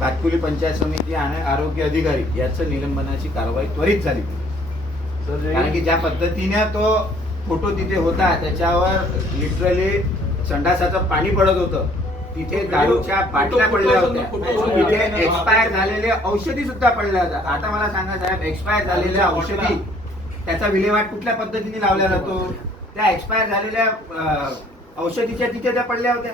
भातकुली पंचायत समिती आणि आरोग्य अधिकारी याचं निलंबनाची कारवाई त्वरित झाली. कारण की ज्या पद्धतीने तो फोटो तिथे होता त्याच्यावर लिटरली संडासाचं पाणी पडत होतं. तिथे दारूच्या बाटल्या पडल्या होत्या. तिथे एक्सपायर झालेल्या औषधी सुद्धा पडल्या होत्या. आता मला सांगा साहेब एक्सपायर झालेल्या औषधी त्याचा विल्हेवाट कुठल्या पद्धतीने लावला जातो त्या एक्सपायर झालेल्या औषधीच्या तिथे त्या पडल्या होत्या.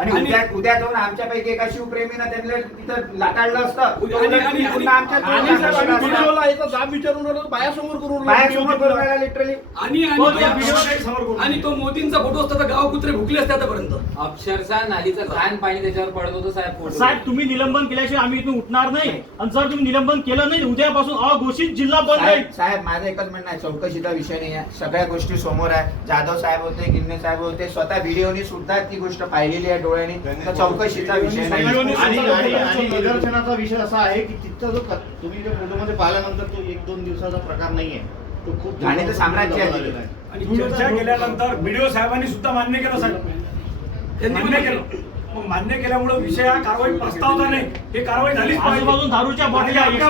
आणि उद्या उद्या जाऊन आमच्यापैकी एका शिवप्रेमीनं त्यांना तिथं लाटाळलं असतं. आणि- आणि- आणि- पुन्हा आमच्यात आणि जाऊन साहेब, आम्ही असतं. व्हिडिओला याचा जाब विचारून राहिलो बायासमोर करून राहिलो. बाहेर समोर करून राहिला लिटरली आणि तो आणि त्या तो- व्हिडिओ- आणि तो मोदींचा फोटो असता तर गाव कुत्रे भुकले असते आतापर्यंत. अक्षरशः नालीचं घाण पाणी त्याच्यावर पडत होतं साहेब फोटो साहेब तुम्ही निलंबन केल्याशिवाय आम्ही इथून उठणार नाही. आणि जर तुम्ही निलंबन केलं नाही उद्यापासून अघोषित जिल्हा बंद राहील साहेब साहेब माझं एकच म्हणणं आहे चौकशीचा विषय नाही आहे. सगळ्या गोष्टी समोर आहे. जाधव साहेब होते गिन्ने साहेब होते स्वतः व्हिडिओनी सुद्धा ती गोष्ट पाहिलेली आहे डोळ्यानी तर चौकशीचा विषय नाही. आणि आणि- आणि निदर्शनाचा विषय असा आहे की तिथचा जो तुम्ही जो फोटोमध्ये पाहिल्यानंतर तो एक दोन दिवसाचा प्रकार नाहीये. तो खूप ठाण्याचं साम्राज्य आहे. आणि चर्चा केल्यानंतर व्हिडिओ साहेबांनी सुद्धा मान्य केलं साहेब. त्यांनी मान्य केलं. मग मान्य केल्यामुळे विषय हा कारवाई प्रस्तावता नाही. हे कारवाई झालीच पाहिजे. आजूबाजून दारूच्या आणि बाटल्या अपमान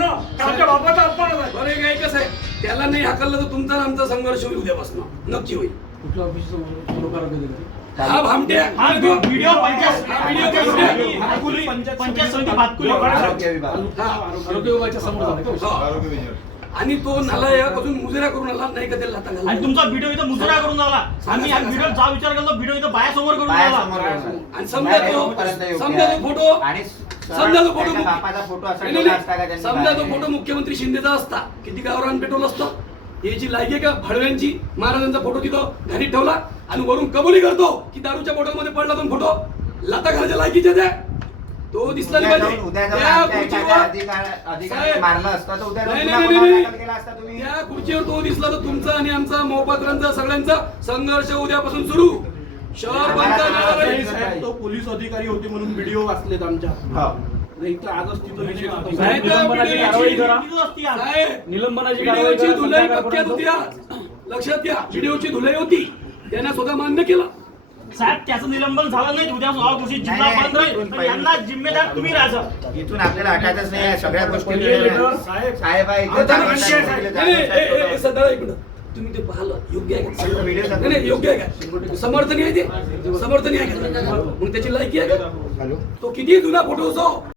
हो आमच्या बापाचा अपमान होता. बरं एक आहे कसं आहे त्याला नाही हाकललं तर तुमचा आणि आमचा संघर्ष होईल उद्यापासून. नक्की होईल. हा भामटे हा व्हिडिओ पंचायत हा व्हिडिओ पंचायत- भातकुली पंचायत समिती भातकुली आरोग्य विभाग हा. हा. आणि तो नालायक अजून मुजरा करून आला नाही का त्याला आणि. तुमचा व्हिडिओ इथं मुजरा करून आला आम्ही या व्हिडिओ जा विचार करतो व्हिडिओ इथं बायासमोर करून आला करून आला. आणि समजा तो- समजा तो. फोटो- आणि समजा तो फोटो बापाचा फोटो नाही, नाही, नाही. समजा तो? फोटो मुख्यमंत्री शिंदेचा असता किती गावरान पेट्रोल असतं याची लायकी आहे का? भडव्यांची. महाराजांचा फोटो तिथं घरी ठेवला आणि वरून कबुली करतो की दारूच्या फोटोमध्ये पडला तो फोटो लाता घालायच्या लायकीचे ते. तो दिसला नाही पाहिजे. त्या खुर्चीवर- तो दिसला तर तुमचा आणि आमचा मोहपात्रांचा सगळ्यांचा संघर्ष उद्यापासून सुरू. शहर बंद तो पोलीस अधिकारी होते म्हणून व्हिडिओ वाचलेत आमच्या. होता. निलंबनाची धुलाई पक्क्यात होती. लक्षात घ्या व्हिडिओची धुलाई होती. त्यांना स्वतः मान्य केलं. साहेब त्याचं निलंबन झालं नाही उद्या अघोषित जिल्हा नाही, बंद राहील यांना जिम्मेदार तुम्ही राहा इथून आपल्याला हटायचंच नाही आहे. सगळ्या गोष्टी. साहेब. साहेब आहे. इकडं तुम्ही ते पाहिलं योग्य आहे का? नाही, योग्य आहे का? समर्थन आहे ते. समर्थन आहे का? मग त्याची लायकी आहे का? तो किती जुना फोटो असो